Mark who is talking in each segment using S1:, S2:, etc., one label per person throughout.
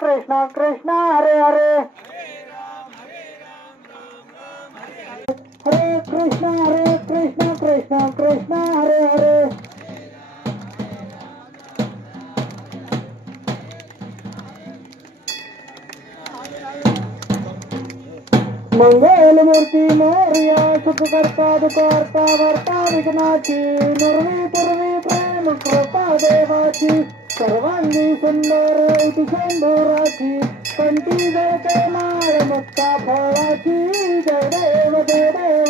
S1: कृष्ण कृष्ण, हरे हरे। हरे कृष्ण हरे कृष्ण कृष्ण कृष्ण, हरे हरे। मंगल मूर्ती मोर्या सुख करता, दुकारता, वर्ता, विघ्नाची, निर्वी पूर्वी प्रेम, कृपा, देवाची। सर्वांगी सुंदर इति शेंदुराची कंठी देते माळ मुक्ता फळाची. जय देव जय देव.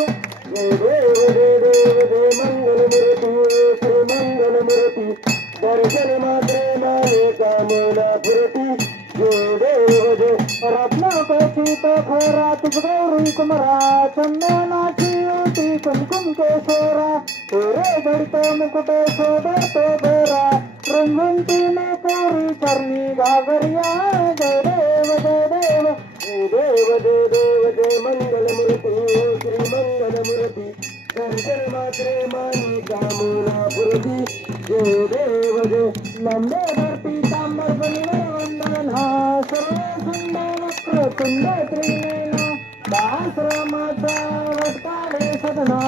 S1: जय देव जय देव जय मंगल मूर्ती श्री मंगल मूर्ती. दर्शन मात्रे माने कामना फिरती जय देव जय. रत्नाकचित खोरा तुझ गौरी कुमरा चंदनाची युती कुमकुम केशोरा. हिरे घडतो मुकुटे शोभतो बरा. रंगून में कोरी चरणी घागरिया जय देव जय देव जय देव जय देव जय मंगल मूर्ती श्री मंगल मूर्ती दर्शन मात्रे मानी कामना पुरती जय देव जय नंदे भरती तांबर वंदन हा सर्व सुंदर वक्र त्रिनेना सदना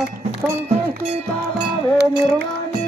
S1: संकष्टी निर्वाणी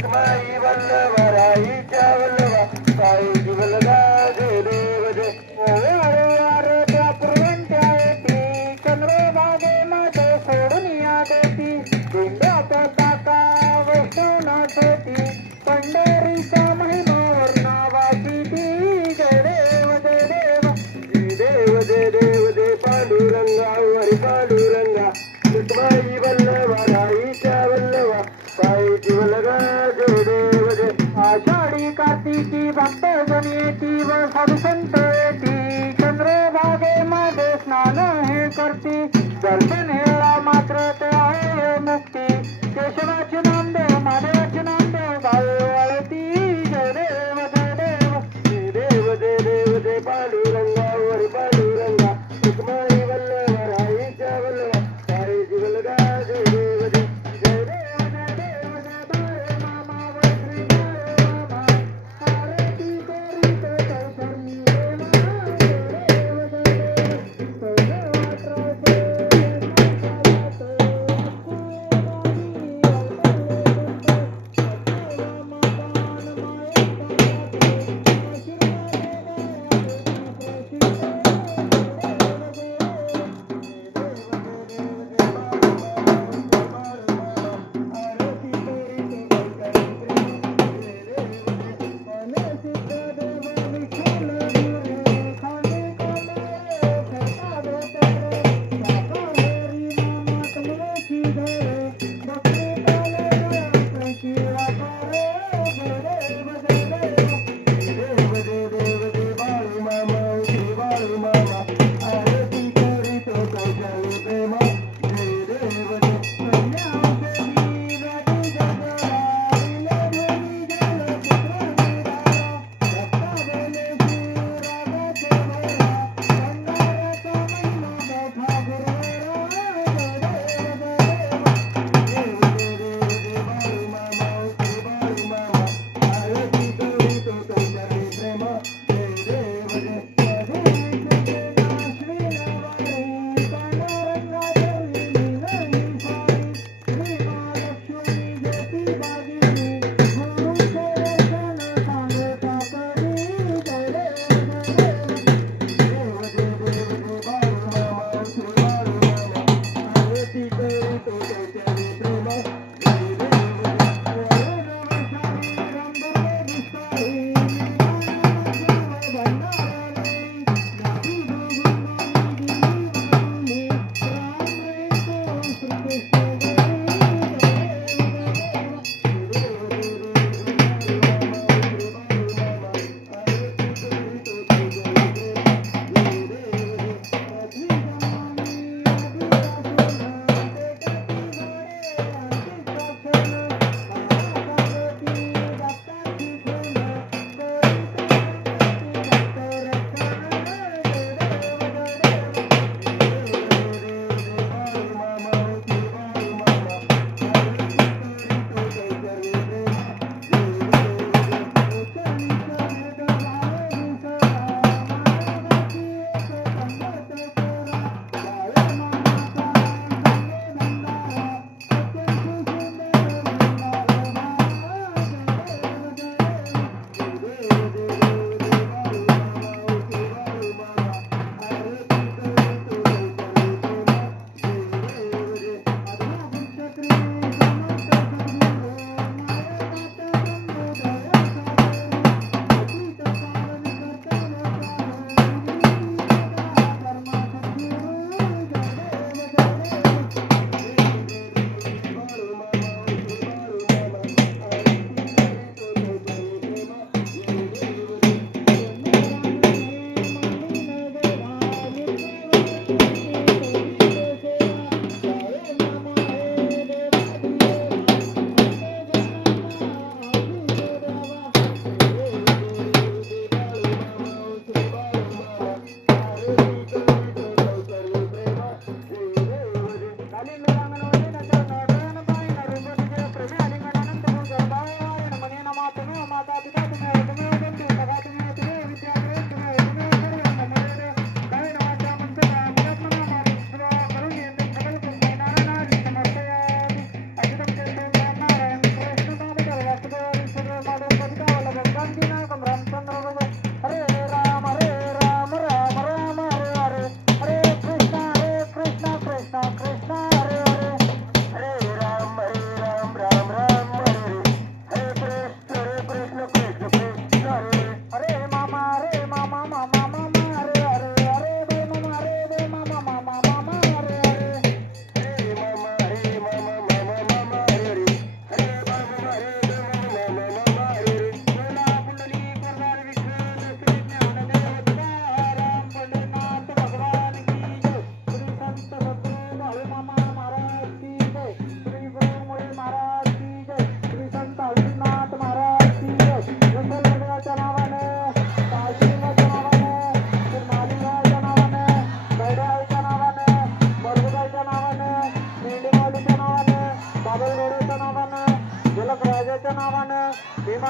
S1: Come on, you कार्तिकी भक्त जनियेती व साधू संत येती चंद्रभागेमध्ये स्नान हे करती. दर्शन हेळा मात्र ते आहे मुक्ती. केशवाची Yeah.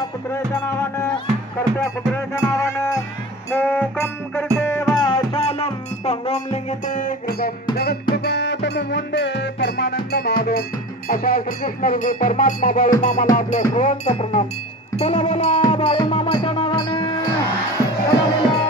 S1: भीमा पुत्राच्या नावानं कर्त्या पुत्राच्या नावानं मोकम करते वाचालम पंगम लिंगिते कृतम जगत्कृतम मुंदे परमानंद माधव अशा श्रीकृष्ण परमात्मा बाळू मामाला आपल्या सर्वांचा प्रणाम। बोला बोला बाळू मामाच्या नावानं। बोला बोला।